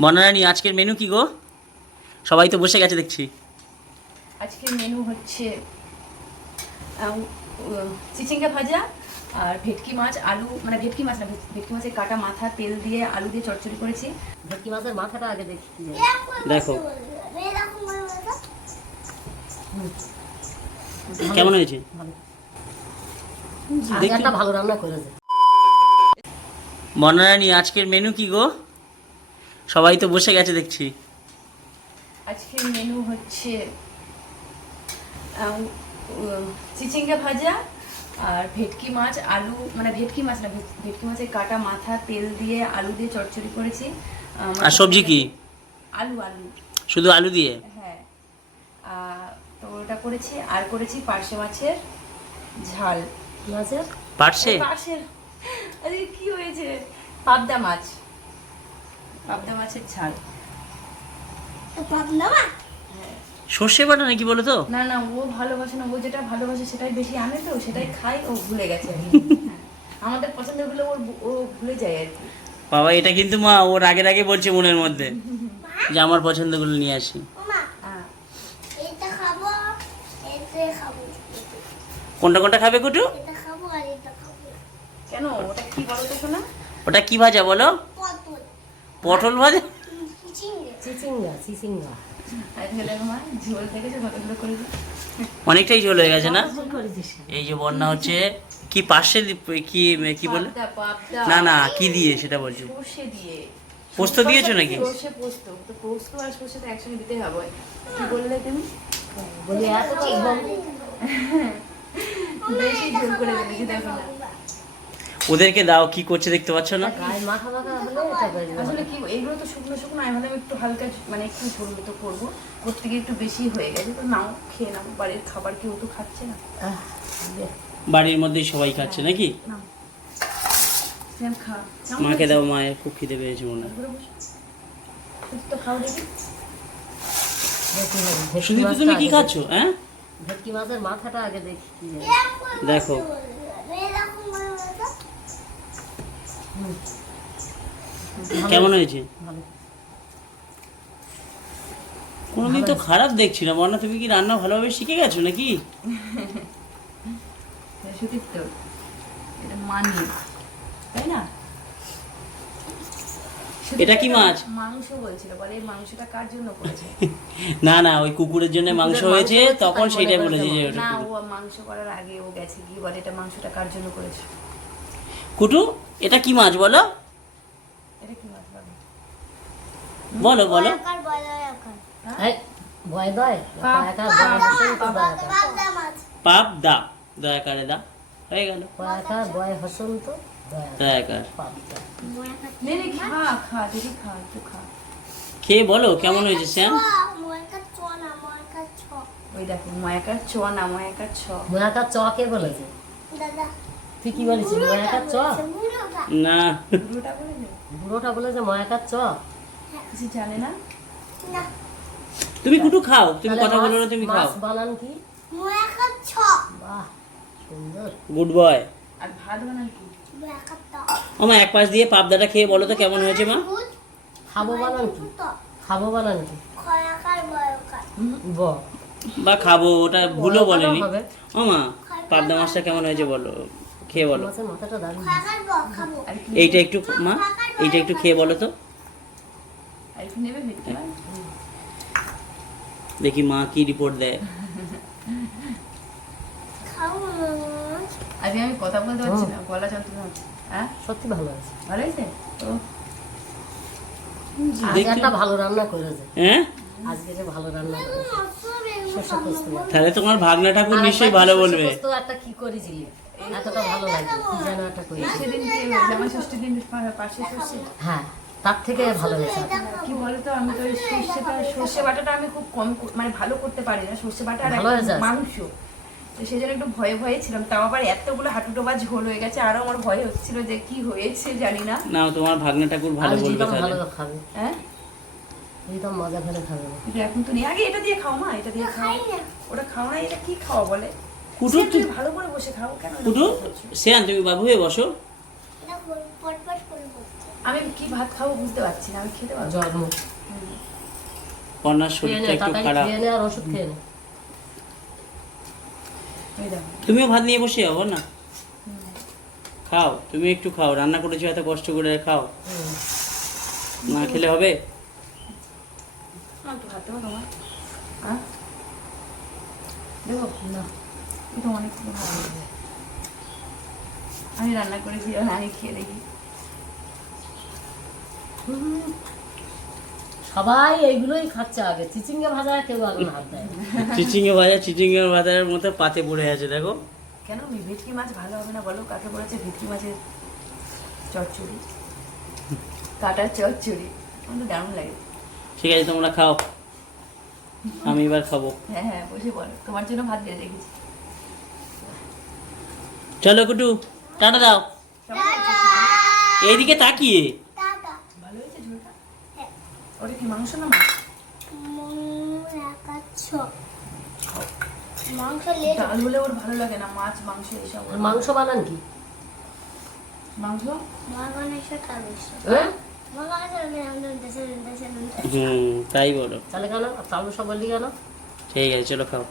বনারানি আজকের মেনু কি গো? সবাই তো বসে গেছে দেখছি। আজকের মেনু হচ্ছে চিচিঙ্গা ভাজা আর ভেটকি মাছ আলু মানে ভেটকি মাছ না ভেটকি মাছের কাটা মাথা তেল দিয়ে আলু দিয়ে চচ্চড়ি করেছি। ভেটকি মাছের মাথাটা আগে দেখি। কি যায়। দেখো কেমন হয়েছে? ভালো। রান্না করেছে। বনারানি আজকের মেনু কি গো? সবাই তো বসে গেছে দেখছি। আজকের মেনু হচ্ছে চিচিঙ্গা ভাজা আর ভেটকি মাছ আলু মানে ভেটকি মাছ না ভেট- ভেটকি মাছের কাটা মাথা তেল দিয়ে আলু দিয়ে চচ্চড়ি করেছি। আর সবজি কি? আলু আলু। শুধু আলু দিয়ে? হ্যাঁ। তো ওটা করেছি আর করেছি পার্শে মাছের ঝাল। মাছের পারছে পার্শের আরে কি হয়েছে? পাবদা মাছ। পাবদা মাছের ঝাল। সর্ষে বাটা নাকি বলো তো? না না ও ভালোবাসে না ও যেটা ভালোবাসে সেটাই বেশি আনে তো সেটাই খাই ও ভুলে গেছে। আমাদের পছন্দগুলো ওর ও ভুলে যায় আর কি। বাবা এটা কিন্তু মা ওর আগের আগে বলছে মনের মধ্যে যে আমার পছন্দগুলো নিয়ে আসি। হ্যাঁ। এটা খাব। কোনটা কোনটা খাবে কুটু? এটা খাব আর এটা খাব। কেন ওটা কি বলো তো শোনা। ওটা কি ভাজা বলো? পটল ভাজা। অনেকটাই ঝোল হয়ে গেছে না? এই যে বন্যা হচ্ছে কি পাশে কি কি বলে? না না কি দিয়ে সেটা বলছি? পোস্ত দিয়েছ নাকি? পোস্ত। তো পোস্ত আর সর্ষে একসঙ্গে দিতে হবে। কি বললে তুমি? বলি এত ঠিক বেশি ঝোল করে দিয়েছি দেখো না। ওদেরকে দাও কি করছে দেখতে পাচ্ছ না। আসলে কি এইগুলো তো শুকনো শুকনো আমি একটু হালকা মানে একটু ঝোল তো করব। করতে গিয়ে একটু বেশি হয়ে গেছে তো নাও খেয়ে নাও। বাড়ির খাবার কেউ তো খাচ্ছে না। বাড়ির মধ্যেই সবাই খাচ্ছে নাকি? খা। কেমন মাকে দাও মায়ের খুব খিদে পেয়েছে মনে হয়। তো খাও দেখি। তুমি কি খাচ্ছ হ্যাঁ? ভেটকি মাছের মাথাটা আগে দেখি। দেখো। কেমন হয়েছে? কোনোদিন তো খারাপ দেখছি না বন্যা তুমি কি রান্না ভালোভাবে শিখে গেছো নাকি? তো এটা মানি তাই না? এটা কি মাছ? মাংস বলছিল বলে মাংসটা কার জন্য করেছে? না না ওই কুকুরের জন্য মাংস হয়েছে তখন বলেছে যে না ও মাংস করার আগে ও গেছে কি বলে এটা মাংসটা কার জন্য করেছে? কুটু এটা কি মাছ বলো এটা কি মাছ বলে বলো বলো। পাপ। দা দয়া করে দা। হয়ে গেল। খেয়ে বলো কেমন হয়েছে শ্যাম? ওই দেখো ময়াকার ছ না ময়াকার ছ ময়াকার চ কে বলেছে? দাদা তুই কি বলেছিস ময়াকার চ না পুরোটা বলে দে বুড়োটা বলেছে? ময়াকার চ কিছু জানে না। না। তুমি কুটু খাও তুমি কথা বলো না তুমি খাও। মাছ বানান কি? বাহ সুন্দর। গুড বয় আর ভাত বানান কি? আমার এক পাশ দিয়ে পাবদাটা খেয়ে বলো তো কেমন হয়েছে মা। খাব বানান কি? খাব বানান কি? খয়াকার বয়কার। ব। বা খাব ওটা ভুলও বলেনি। ও মা পাবদা মাছটা কেমন হয়েছে বলো খেয়ে বলো। এইটা একটু মা এইটা একটু খেয়ে বলো তো আর কি নেবে ভেটকি মাছ দেখি মা কি রিপোর্ট দেয় আজকে আমি কথা বলতে পারছি না গলা যন্ত্রণা হচ্ছে হ্যাঁ সত্যি ভালো আছে ভালো হয়েছে তো আজ একটা ভালো রান্না করেছে হ্যাঁ আজকে ভালো রান্না করেছে মশলা বেগুন শসা পোস্ত তাহলে তোমার ভাগনা ঠাকুর নিশ্চয়ই ভালো বলবে। তো একটা কি করেছিলি এতটা ভালো লাগে কি একটা করেছিলি সেদিন আমার ষষ্ঠী দিন পাশে হ্যাঁ। তার থেকে ভালো হয়েছে কি। বলতো আমি তো সর্ষেটা সর্ষে বাটাটা আমি খুব কম মানে ভালো করতে পারি না। সর্ষে বাটা আর। মাংস তো সেই জন্য একটু ভয়ে ভয়ে ছিলাম। তাও আবার এতগুলো হাঁটুটোবা ঝোল হয়ে গেছে আরও আমার ভয় হচ্ছিল যে কি হয়েছে জানি না। না তোমার ভাগনা ঠাকুর ভালো বলবে তাহলে। ভালো খাবে। হ্যাঁ? জিতম মজা ফেলে খাবে। না। কিন্তু এখন তো নেই। আগে এটা দিয়ে খাও মা এটা দিয়ে খাও। ওটা খাও না এটা কি খাওয়া বলে? কুটু তুমি ভালো করে বসে খাও কেন? কুটু শ্যান তুমি বাবু হয়ে বসো। এটা পটপট করে বলতে আমি কি ভাত খাব বুঝতে পারছি না আমি খেতে পারব জন্ম কন্যার শরীরটা একটু খারাপ। খেয়ে নে আর ওষুধ খেয়ে নে। তুমিও ভাত নিয়ে বসে যাব না? খাও তুমি একটু খাও রান্না করেছ এত কষ্ট করে খাও। না খেলে হবে। আমি রান্না করেছি আমি খেয়ে দেখি। সবাই এইগুলোই খাচ্ছে আগে। চিচিঙ্গা ভাজা কেউ আগে হাত দেয়। চিচিঙ্গে ভাজা চিচিঙ্গের ভাজার মতো পাতে পড়ে আছে দেখো। কেন? ভেটকি মাছ ভালো হবে না বলো? কাকে বলেছে ভেটকি মাছের চচ্চড়ি? কাটার চচ্চড়ি। আমার তো দারুণ লাগে। ঠিক আছে তোমরা খাও। আমি এবার খাব। হ্যাঁ হ্যাঁ বসে বলো। তোমার জন্য ভাত দিয়ে রেখেছি। চলো কুটু। টাটা দাও। এইদিকে তাকিয়ে টাটা ভালো হয়েছে ঝোলটা হ্যাঁ। ওটা কি মাংস না মাছ? মাংস লেট। ডাল হলে ওর ভালো লাগে না মাছ মাংস এসব মাংস বানান কি? মাংস? হ্যাঁ? তাই বলো। তাহলে কেন? তাহলে সবাই সব বললি কেন? ঠিক আছে চলো খাও।